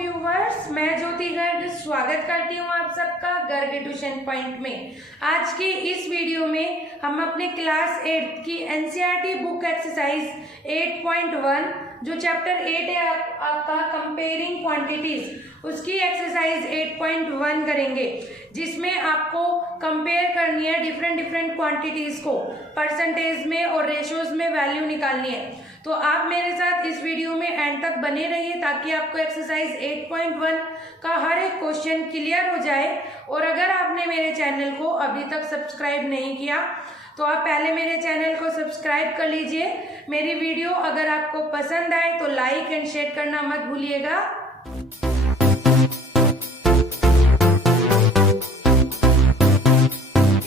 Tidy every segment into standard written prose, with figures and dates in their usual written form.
Viewers, मैं ज्योति गर्ग स्वागत करती हूँ आप सबका गर्ग ट्यूशन पॉइंट में। आज की इस वीडियो में हम अपने क्लास 8 की एनसीईआरटी बुक एक्सरसाइज 8.1 जो चैप्टर 8 है आपका कंपेयरिंग क्वांटिटीज, उसकी एक्सरसाइज 8.1 करेंगे, जिसमें आपको कंपेयर करनी है डिफरेंट क्वांटिटीज को, परसेंटेज में और रेशियोज में वैल्यू निकालनी है। तो आप मेरे साथ इस वीडियो में एंड तक बने रहिए ताकि आपको एक्सरसाइज 8.1 का हर एक क्वेश्चन क्लियर हो जाए। और अगर आपने मेरे चैनल को अभी तक सब्सक्राइब नहीं किया तो आप पहले मेरे चैनल को सब्सक्राइब कर लीजिए। मेरी वीडियो अगर आपको पसंद आए तो लाइक एंड शेयर करना मत भूलिएगा।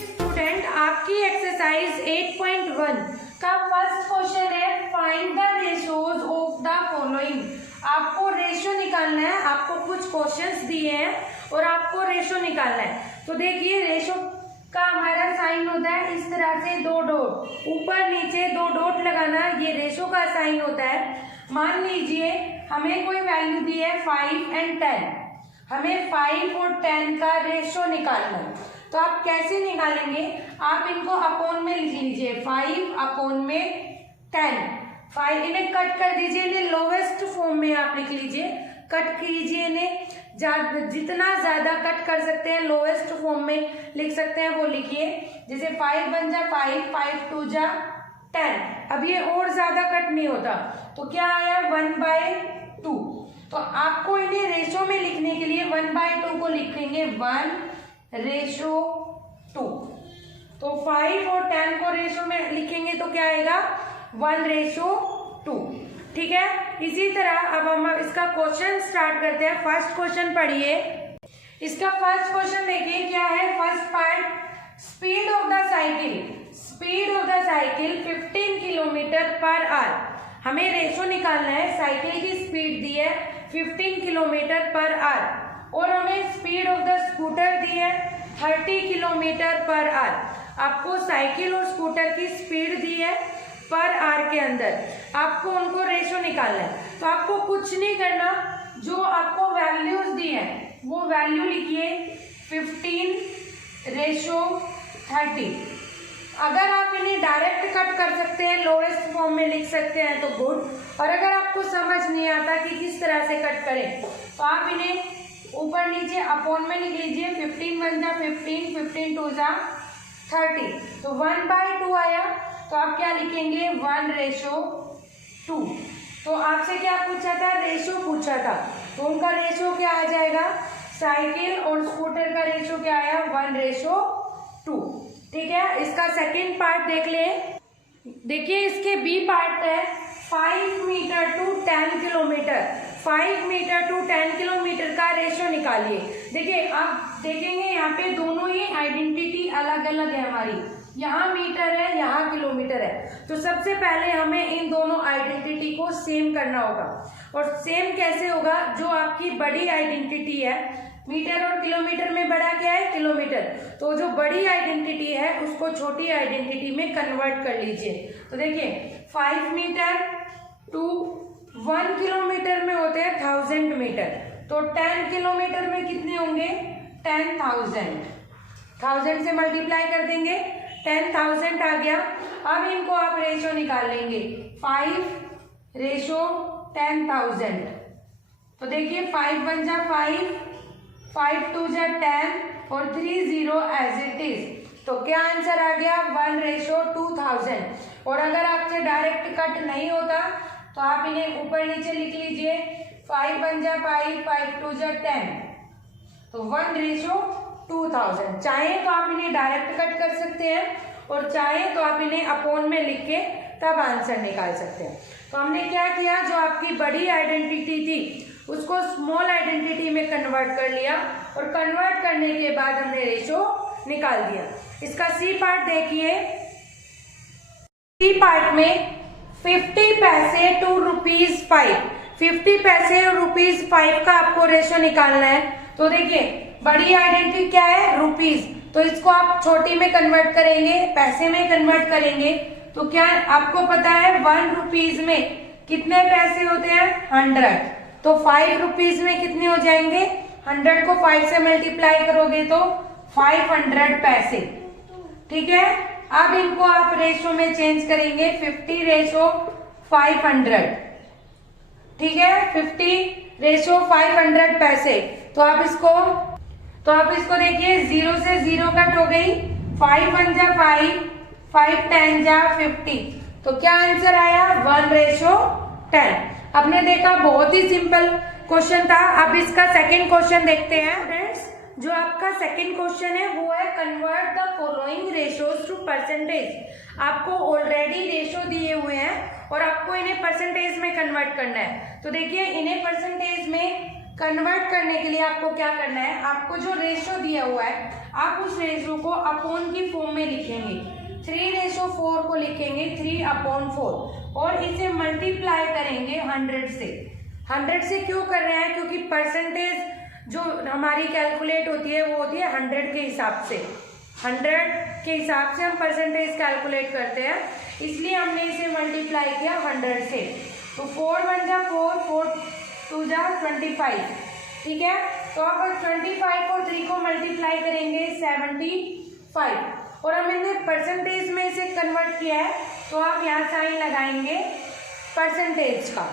स्टूडेंट, आपकी एक्सरसाइज 8.1 का फर्स्ट क्वेश्चन है find the ratios of the following. आपको रेशियो निकालना है। आपको कुछ क्वेश्चंस दिए हैं और आपको रेशियो निकालना है। तो देखिए, रेशियो का हमारा साइन होता है इस तरह से, दो डॉट ऊपर नीचे दो डॉट लगाना, ये रेशियो का साइन होता है। मान लीजिए हमें कोई वैल्यू दी है 5 और 10, हमें 5 और 10 का रेशियो निकालना है। तो आप कैसे निकालेंगे? आप इनको अपॉन में लिख लीजिए, 5 अपॉन में 10, 5 इन्हें कट कर दीजिए, इन्हें लोवेस्ट फॉर्म में आप लिख लीजिए, कट कीजिए इन्हें, जितना ज्यादा कट कर सकते हैं लोवेस्ट फॉर्म में लिख सकते हैं वो लिखिए। जैसे 5 बन जा 5, 5 2 जा 10। अब ये और ज्यादा कट नहीं होता तो क्या आया 1/2। तो आपको इन्हें रेशो में लिखने के लिए 1/2 को लिखेंगे 1/2। तो 5 और 10 को रेशो में लिखेंगे तो क्या आएगा 1/2। ठीक है। इसी तरह अब हम इसका क्वेश्चन स्टार्ट करते हैं। फर्स्ट क्वेश्चन पढ़िए। इसका फर्स्ट क्वेश्चन देखिए क्या है। First part, speed of the cycle. Speed of the cycle 15 kilometre per hour. हमें रेशो निकालना है। साइकिल की स्पीड दी है 15 किलोमीटर पर आवर और हमें स्पीड ऑफ द स्कूटर दी है 30 किलोमीटर पर आवर। आपको साइकिल और स्कूटर की स्पीड दी है पर आवर के अंदर, आपको उनको रेशो निकालना है। तो आपको कुछ नहीं करना, जो आपको वैल्यूज दी है वो वैल्यू लिखिए 15/30। अगर आप इन्हें डायरेक्ट कट कर सकते हैं, लोएस्ट फॉर्म में लिख सकते हैं तो गुड। और अगर आपको समझ नहीं आता कि किस तरह से कट करें तो आप इन्हें ऊपर नीचे अपॉन में लिख लीजिए। 15 बन जा 15, 15 2 जा 30, तो 1/2 आया। तो आप क्या लिखेंगे 1/2। तो आपसे क्या पूछा था? रेशो पूछा था। तो उनका रेशो क्या आ जाएगा? साइकिल और स्कूटर का रेशो क्या आया 1/2। ठीक है। इसका सेकंड पार्ट देख ले। देखिए इसके बी पार्ट है 5 meter to 10 kilometer. 5 meter to 10 kilometer का रेशो निकालिए। देखिए आप देखेंगे यहाँ पे दोनों ही आइडेंटिटी अलग अलग है हमारी, यहाँ मीटर है यहाँ किलोमीटर है। तो सबसे पहले हमें इन दोनों आइडेंटिटी को सेम करना होगा। और सेम कैसे होगा? जो आपकी बड़ी आइडेंटिटी है, मीटर और किलोमीटर में बड़ा क्या है? किलोमीटर। तो जो बड़ी आइडेंटिटी है उसको छोटी आइडेंटिटी में कन्वर्ट कर लीजिए। तो देखिए 5 मीटर टू 1 किलोमीटर में होते हैं 1000 मीटर। तो 10 किलोमीटर में कितने होंगे? 10,000। 1000 से मल्टीप्लाई कर देंगे, 10,000 आ गया। अब इनको आप रेशो निकाल लेंगे 5/10,000। तो देखिए 5 बन जा 5, 5 2 जा 10 और 3 0 एज इट इज। तो क्या आंसर आ गया 1/2000। और अगर आपसे डायरेक्ट कट नहीं होता तो आप इन्हें ऊपर नीचे लिख लीजिए। 5 बन जा 5, 5 2 जा 10, तो 1/2000। चाहे तो आप इन्हें डायरेक्ट कट कर सकते हैं और चाहे तो आप इन्हें अपॉन में लिख के तब आंसर निकाल सकते हैं। तो हमने क्या किया, जो आपकी बड़ी आइडेंटिटी थी उसको स्मॉल आइडेंटिटी में कन्वर्ट कर लिया और कन्वर्ट करने के बाद हमने रेशो निकाल दिया। इसका सी पार्ट देखिए। सी पार्ट में 50 पैसे टू ₹5, 50 पैसे और ₹5 का आपको रेशो निकालना है। तो देखिए बड़ी आइडेंटिटी क्या है? रुपीज। तो इसको आप छोटी में कन्वर्ट करेंगे, पैसे में कन्वर्ट करेंगे। तो क्या आपको पता है 1 रुपीज में कितने पैसे होते हैं? 100। तो 5 रुपीज में कितने हो जाएंगे, 100 को 5 से मल्टीप्लाई करोगे तो 500 पैसे। ठीक है, अब इनको आप रेशो में चेंज करेंगे, 50/500। ठीक है, 50/500 पैसे। तो आप इसको देखिए, 0 से 0 कट हो गई, 5 1 जा 5, 5 10 जा 50। तो क्या आंसर आया, 1:10। आपने देखा बहुत ही सिंपल क्वेश्चन था। अब इसका सेकंड क्वेश्चन देखते हैं फ्रेंड्स। जो आपका सेकंड क्वेश्चन है वो है convert the following ratios to percentage. आपको ऑलरेडी रेशो दिए हुए हैं और आपको इन्हें परसेंटेज में कन्वर्ट करना है। तो देखिए, इन्हें परसेंटेज में कन्वर्ट करने के लिए आपको क्या करना है, आपको जो रेशो दिया हुआ है आप उस रेशो को अपॉन की फॉर्म में लिखेंगे। 3:4 को लिखेंगे 3/4 और इसे मल्टीप्लाई करेंगे 100 से। 100 से क्यों कर रहे हैं, क्योंकि परसेंटेज जो हमारी कैलकुलेट होती है वो होती है 100 के हिसाब से। 100 के हिसाब से हम परसेंटेज कैलकुलेट करते हैं, इसलिए हमने इसे मल्टीप्लाई किया 100 से। तो 4 1 जा 4, 4 2 जा 25। ठीक है, तो आप 25 और 3 को मल्टीप्लाई करेंगे 75 और हमने परसेंटेज में इसे कन्वर्ट किया है, तो आप यहाँ साइन लगाएंगे परसेंटेज का।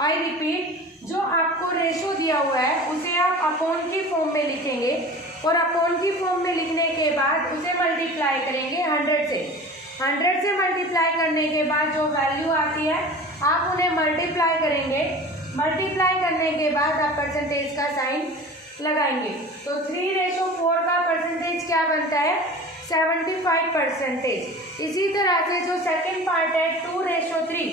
आई रिपीट, जो आपको रेशो दिया हुआ है उसे आप अपॉन की फॉर्म में लिखेंगे और अपॉन की फॉर्म में लिखने के बाद उसे मल्टीप्लाई करेंगे 100 से। 100 से मल्टीप्लाई करने के बाद जो वैल्यू आती है आप उन्हें मल्टीप्लाई करेंगे। मल्टीप्लाई करने के बाद आप परसेंटेज का साइन लगाएंगे। तो 3:4 का परसेंटेज क्या बनता है, 75%। इसी तरह से जो सेकंड पार्ट है 2:3,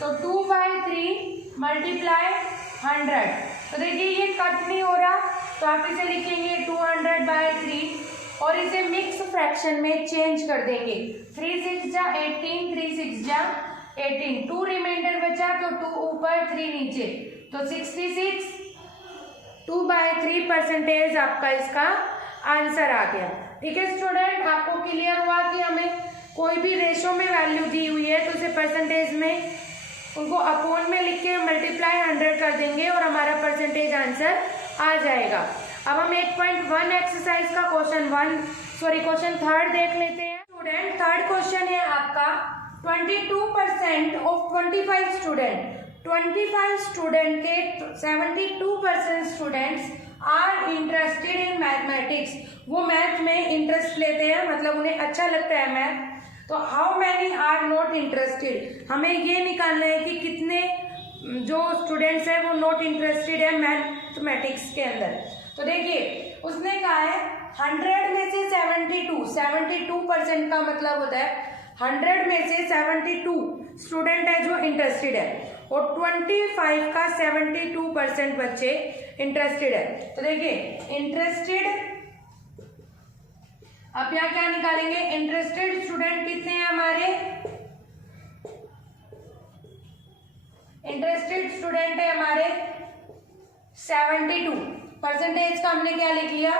तो 2/3 मल्टीप्लाई 100। तो देखिए ये कट नहीं हो रहा, तो आप इसे लिखेंगे 200/3 और इसे मिक्स फ्रैक्शन में चेंज कर देंगे। 3 6 जा 18, 3 6 जा 18, 2 रिमाइंडर बचा तो 2 ऊपर 3 नीचे, तो 66। 2/3 परसेंटेज आपका इसका आंसर आ गया। ठीक है स्टूडेंट, आपको क्लियर हुआ कि हमें कोई भी रेशो में वैल्यू दी हुई है तो उसे परसेंटेज में उनको अपॉन में लिख के मल्टीप्लाई 100 कर देंगे और हमारा परसेंटेज आंसर आ जाएगा। अब हम 8.1 एक्सरसाइज का क्वेश्चन थर्ड देख लेते हैं। स्टूडेंट, थर्ड क्वेश्चन है आपका 22% ऑफ 25 स्टूडेंट। 25 स्टूडेंट के 72% students are interested in mathematics. वो मैथ में इंटरेस्ट लेते हैं, मतलब उन्हें अच्छा लगता है मैथ। तो how many are not interested, हमें ये निकालना है कि कितने जो स्टूडेंट्स हैं वो नॉट इंटरेस्टेड है मैथमेटिक्स के अंदर। तो देखिए उसने कहा है 100 में से 72% का मतलब होता है 100 में से 72 स्टूडेंट है जो इंटरेस्टेड है और 25 का 72% बच्चे इंटरेस्टेड है। तो देखिए इंटरेस्टेड, आप यहाँ क्या निकालेंगे, इंटरेस्टेड स्टूडेंट कितने हैं हमारे, इंटरेस्टेड स्टूडेंट है हमारे 72। परसेंटेज का हमने क्या लिख लिया,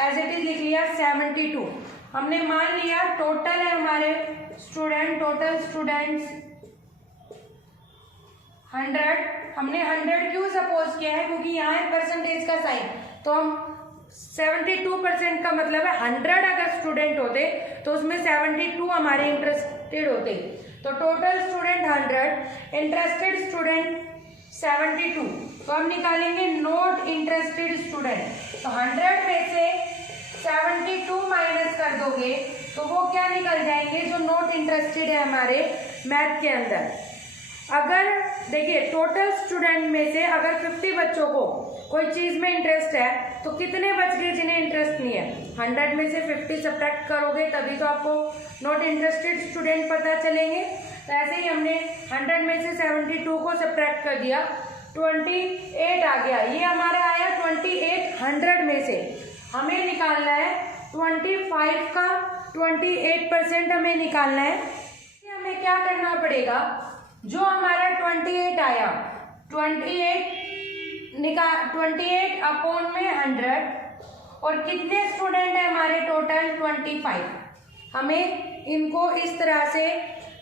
एज इट इज लिख लिया 72। हमने मान लिया टोटल है हमारे स्टूडेंट, टोटल स्टूडेंट्स 100। हमने 100 क्यों सपोज किया है, क्योंकि यहाँ है परसेंटेज का साइन, तो हम 72% का मतलब है 100 अगर स्टूडेंट होते तो उसमें 72 हमारे इंटरेस्टेड होते। तो टोटल स्टूडेंट 100, इंटरेस्टेड स्टूडेंट 72। तो हम निकालेंगे नॉट इंटरेस्टेड स्टूडेंट। तो 100 में से 72 माइनस कर दोगे तो वो क्या निकल जाएंगे, जो नॉट इंटरेस्टेड है हमारे मैथ के अंदर। अगर देखिए टोटल स्टूडेंट में से अगर 50 बच्चों को कोई चीज में इंटरेस्ट है तो कितने बच गए जिन्हें इंटरेस्ट नहीं है। 100 में से 50 सब्ट्रैक्ट करोगे तभी तो आपको नॉट इंटरेस्टेड स्टूडेंट पता चलेंगे। तो ऐसे ही हमने 100 में से 72 को सब्ट्रैक्ट कर दिया, 28 आ गया। ये हमारा आया 28 100 में से। हमें निकालना है 25 का 28% हमें निकालना है। हमें क्या करना पड़ेगा, जो हमारा 28 आया 28 अपॉन में 100 और कितने स्टूडेंट है हमारे टोटल 25। हमें इनको इस तरह से,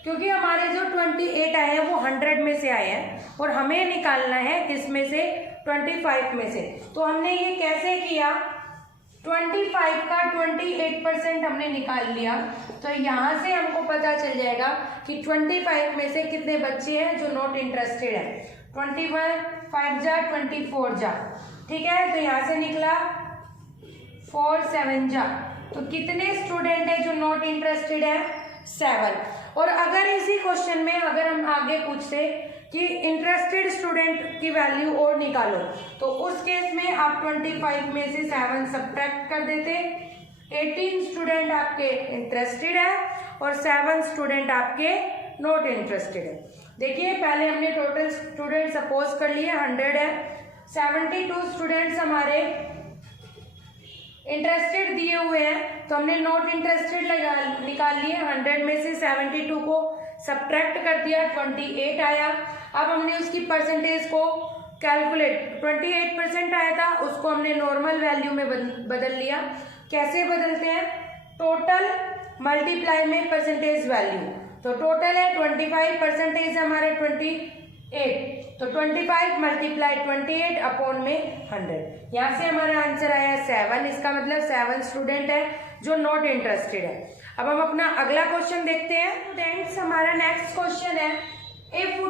क्योंकि हमारे जो 28 आए हैं वो 100 में से आए हैं और हमें निकालना है किसमें से 25 में से। तो हमने ये कैसे किया, 25 का 28% हमने निकाल लिया। तो यहाँ से हमको पता चल जाएगा कि 25 में से कितने बच्चे हैं जो नॉट इंटरेस्टेड है। 21 5 जा 24 जा, ठीक है। तो यहाँ से निकला 4 7 जा, तो कितने स्टूडेंट है जो नॉट इंटरेस्टेड है, 7। और अगर इसी क्वेश्चन में अगर हम आगे पूछते कि इंटरेस्टेड स्टूडेंट की वैल्यू और निकालो, तो उस केस में आप 25 में से 7 सब्ट्रैक्ट कर देते, 18 स्टूडेंट आपके इंटरेस्टेड है और 7 स्टूडेंट आपके नॉट इंटरेस्टेड है। देखिए पहले हमने टोटल स्टूडेंट सपोज कर लिए 100 है, 72 स्टूडेंट्स हमारे इंटरेस्टेड दिए हुए हैं, तो हमने नॉट इंटरेस्टेड निकाल लिए। 100 में से 72 को सब्ट्रैक्ट कर दिया, 28 आया। अब हमने उसकी परसेंटेज को कैलकुलेट, 28% आया था, उसको हमने नॉर्मल वैल्यू में बदल लिया। कैसे बदलते हैं, टोटल मल्टीप्लाई में परसेंटेज वैल्यू। तो टोटल है 25, परसेंटेज हमारा 28, तो 25 मल्टीप्लाई 28 अपॉन में 100। यहाँ से हमारा आंसर आया 7। इसका मतलब 7 स्टूडेंट है जो नॉट इंटरेस्टेड है। अब हम अपना अगला क्वेश्चन देखते हैं। स्टूडेंट्स हमारा नेक्स्ट क्वेश्चन है, एक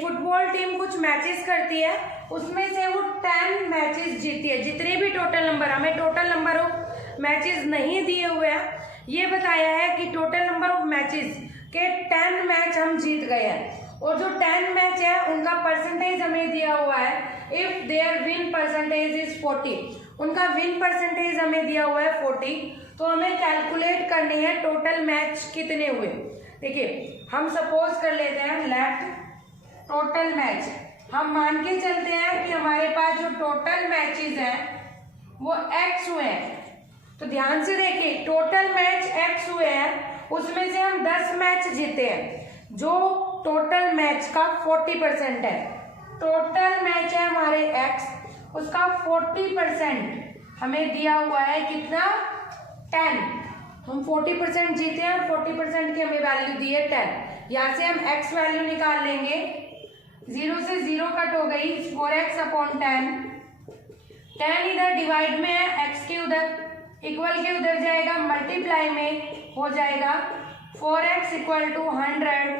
फुटबॉल टीम कुछ मैचेस करती है, उसमें से वो 10 मैचेस जीती है। जितने भी टोटल नंबर, हमें टोटल नंबर ऑफ मैचेस नहीं दिए हुए हैं, ये बताया है कि टोटल नंबर ऑफ मैचेस के 10 मैच हम जीत गए हैं, और जो 10 मैच है उनका परसेंटेज हमें दिया हुआ है। If their win percentage is 40, उनका विन परसेंटेज हमें दिया हुआ है 40। तो हमें कैलकुलेट करनी है टोटल मैच कितने हुए। देखिए हम सपोज कर लेते हैं लेट टोटल मैच, हम मान के चलते हैं कि हमारे पास जो टोटल मैचेस हैं वो x हुए हैं। तो ध्यान से देखिए, टोटल मैच x हुए हैं, उसमें से हम 10 मैच जीते हैं, जो टोटल मैच का 40% है। टोटल मैच है हमारे x, उसका 40% हमें दिया हुआ है कितना, 10। हम 40% जीते हैं और 40% की हमें वैल्यू दी है 10। यहाँ से हम x वैल्यू निकाल लेंगे, 0 से 0 कट हो गई, 4x अपॉन 10। 10 इधर डिवाइड में है, x के उधर इक्वल के उधर जाएगा, मल्टीप्लाई में हो जाएगा 4x इक्वल टू 100,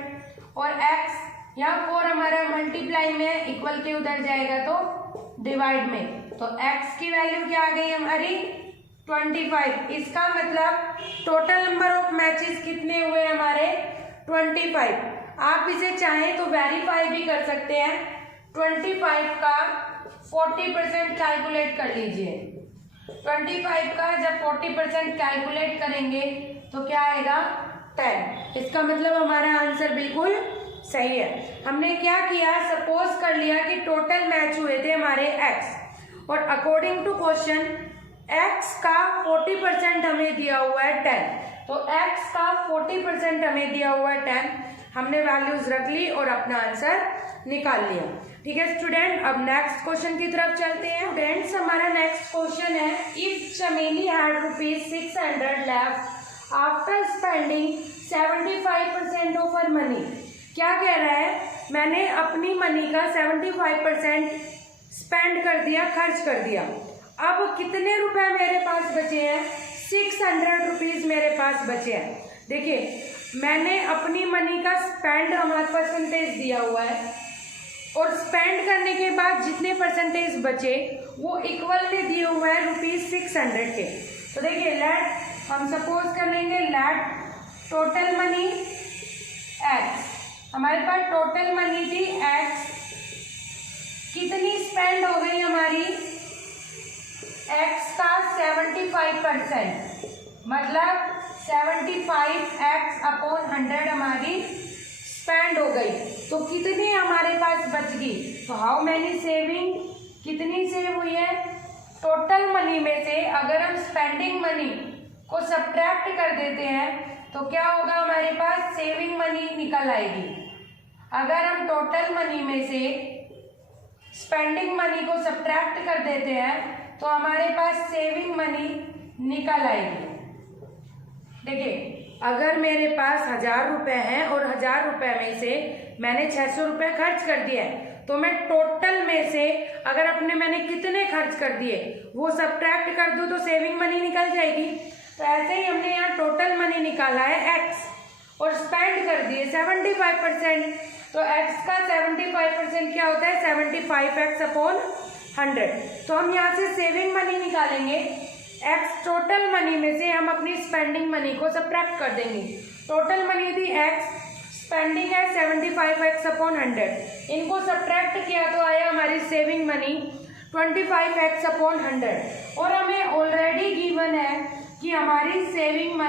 और x यहाँ 4 हमारा मल्टीप्लाई में इक्वल के उधर जाएगा तो डिवाइड में, तो x की वैल्यू क्या आ गई हमारी 25। इसका मतलब टोटल नंबर ऑफ मैचेस कितने हुए हमारे 25। आप इसे चाहें तो वेरीफाई भी कर सकते हैं। 25 का 40% कैलकुलेट कर लीजिए। 25 का जब 40% कैलकुलेट करेंगे तो क्या आएगा 10। इसका मतलब हमारा आंसर बिल्कुल सही है। हमने क्या किया, सपोज कर लिया कि टोटल मैच हुए थे हमारे x, और अकॉर्डिंग टू क्वेश्चन x का 40% हमें दिया हुआ है 10। तो x का 40% हमें दिया हुआ है 10, हमने वैल्यूज रख ली और अपना आंसर निकाल लिया। ठीक है स्टूडेंट, अब नेक्स्ट क्वेश्चन की तरफ चलते हैं। स्टूडेंट्स हमारा नेक्स्ट क्वेश्चन है, इफ चमेली had ₹600 left after spending 75% of her money. क्या कह रहा है, मैंने अपनी मनी का 75% स्पेंड कर दिया, खर्च कर दिया। अब कितने रुपए मेरे पास बचे हैं, 600 रुपीज मेरे पास बचे हैं। देखिए मैंने अपनी मनी का स्पेंड हमारे परसेंटेज दिया हुआ है, और स्पेंड करने के बाद जितने परसेंटेज बचे वो इक्वल में दिए हुए हैं ₹600 के। तो देखिए लेट हम सपोज कर लेंगे, लेट टोटल मनी x, हमारे पास टोटल मनी थी x, कितनी स्पेंड हो गई हमारी x का 75%, मतलब 75x अपॉन 100 हमारी स्पेंड हो गई। तो कितनी हमारे पास बच गई, तो हाउ मैनी सेविंग, कितनी सेव हुई है टोटल मनी में से। अगर हम स्पेंडिंग मनी को सब्ट्रैक्ट कर देते हैं तो क्या होगा, हमारे पास सेविंग मनी निकल आएगी। अगर हम टोटल मनी में से स्पेंडिंग मनी को सब्ट्रैक्ट कर देते हैं तो हमारे पास सेविंग मनी निकल आएगी। देखिए अगर मेरे पास 1000 रुपए हैं और 1000 रुपए में से मैंने 600 रुपए खर्च कर दिया है, तो मैं टोटल में से अगर मैंने कितने खर्च कर दिए वो सब्ट्रैक्ट कर दूं तो सेविंग मनी निकल जाएगी। तो ऐसे ही हमने यहाँ टोटल मनी निकाला है x और स्पेंड कर दिए 75%। तो x का 75% क्या होता है 75x/100। तो हम यहाँ से सेविंग मनी निकालेंगे, x टोटल मनी में से हम अपनी स्पेंडिंग मनी को सब्ट्रैक्ट कर देंगे। टोटल मनी थी x, स्पेंडिंग है 75x/100, इनको सब्ट्रैक्ट किया तो आया हमारी सेविंग मनी 25x/100। और हमें ऑलरेडी गिवन है कि हमारी सेविंग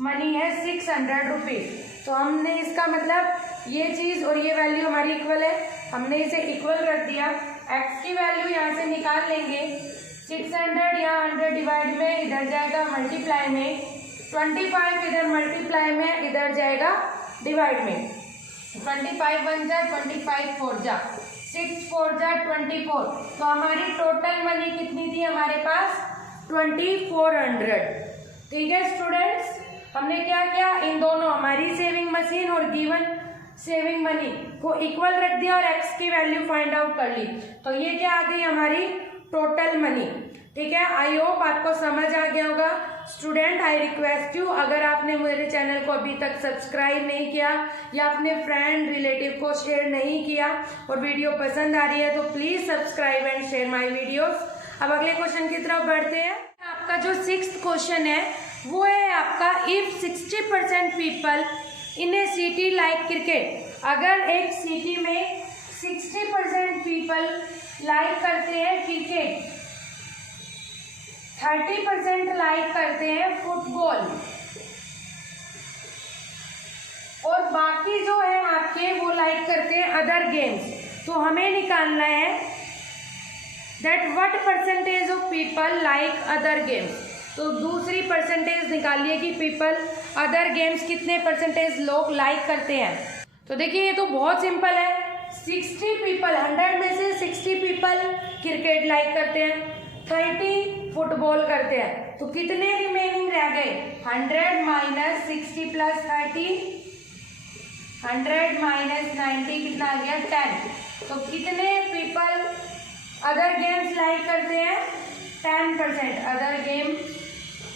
मनी है 600 रुपीज़। तो हमने इसका मतलब ये चीज़ और ये वैल्यू हमारी इक्वल है, हमने इसे इक्वल रख दिया। x की वैल्यू यहाँ से निकाल लेंगे, 600 यहाँ 100 डिवाइड में इधर जाएगा मल्टीप्लाई में, 25 इधर मल्टीप्लाई में इधर जाएगा डिवाइड में। 25 1 जा 25 4 जा 6 4 जा 24। तो हमारी टोटल मनी कितनी थी हमारे पास 2400। ठीक है स्टूडेंट्स, हमने क्या किया, इन दोनों हमारी सेविंग मशीन और गिवन सेविंग मनी को इक्वल रख दिया और x की वैल्यू फाइंड आउट कर ली। तो ये क्या आ गई हमारी टोटल मनी। ठीक है, आई होप आपको समझ आ गया होगा। स्टूडेंट आई रिक्वेस्ट यू, अगर आपने मेरे चैनल को अभी तक सब्सक्राइब नहीं किया या अपने फ्रेंड रिलेटिव को शेयर नहीं किया और वीडियो पसंद आ रही है तो please subscribe and share my videos. अब अगले क्वेश्चन की तरफ बढ़ते हैं। आपका जो 6th क्वेश्चन है वो है आपका, if 60% people in A city like cricket. अगर एक सिटी में 60% पीपल लाइक करते हैं क्रिकेट, 30% लाइक करते हैं फुटबॉल और बाकी जो है आपके वो लाइक करते हैं अदर गेम्स। तो हमें निकालना है that what percentage of people like other games. तो दूसरी परसेंटेज निकालिए कि पीपल अदर गेम्स कितने परसेंटेज लोग लाइक करते हैं। तो देखिए ये तो बहुत सिंपल है, 60 पीपल, 100 में से 60 पीपल क्रिकेट लाइक करते हैं, 30 फुटबॉल करते हैं। तो कितने रिमेनिंग रह गए, 100 माइनस 60 प्लस 30, 100 माइनस 90 कितना आ गया 10। तो कितने पीपल अदर गेम्स लाइक करते हैं 10%। अदर गेम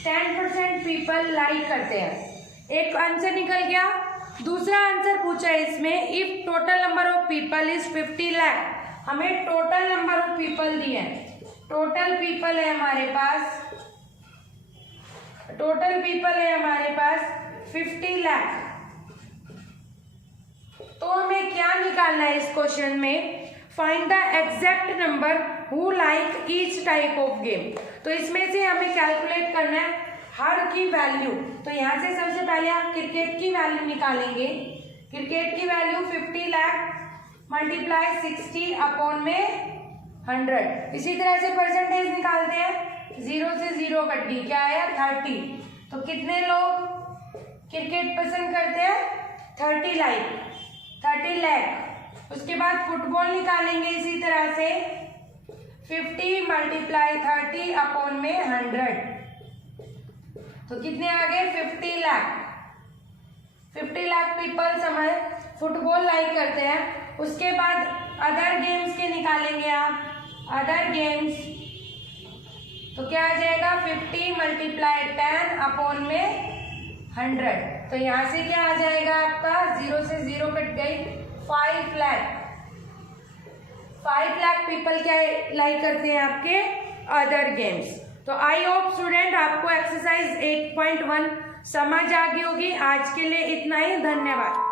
10% पीपल लाइक करते हैं। एक आंसर निकल गया। दूसरा आंसर पूछा है इसमें, if total number of people is 50 lakh. हमें टोटल नंबर ऑफ पीपल दिए हैं, टोटल पीपल है हमारे पास, टोटल पीपल है हमारे पास 50 लाख। तो हमें क्या निकालना है इस क्वेश्चन में, find the exact number who like each type of game. तो इसमें से हमें कैलकुलेट करना है हर की वैल्यू। तो यहाँ से सबसे पहले आप क्रिकेट की वैल्यू निकालेंगे। क्रिकेट की वैल्यू 50 लाख मल्टीप्लाई 60 अपॉन में 100। इसी तरह से परसेंटेज निकालते हैं, 0 से 0 कट गई, क्या आया 30। तो कितने लोग क्रिकेट पसंद करते हैं 30 लाख। उसके बाद फुटबॉल निकालेंगे इसी तरह से, 50 मल्टीप्लाई 30 अपॉन में 100। तो कितने आ गए 50 लाख पीपल समय फुटबॉल लाइक करते हैं। उसके बाद अदर गेम्स के निकालेंगे आप, अदर गेम्स तो क्या आ जाएगा 50 मल्टीप्लाई 10 अपॉन में 100। तो यहाँ से क्या आ जाएगा आपका, 0 से 0 कट गई, 5 लाख पीपल क्या लाइक करते हैं आपके अदर गेम्स। तो आई होप स्टूडेंट आपको एक्सरसाइज 8.1 समझ आ गई होगी। आज के लिए इतना ही, धन्यवाद।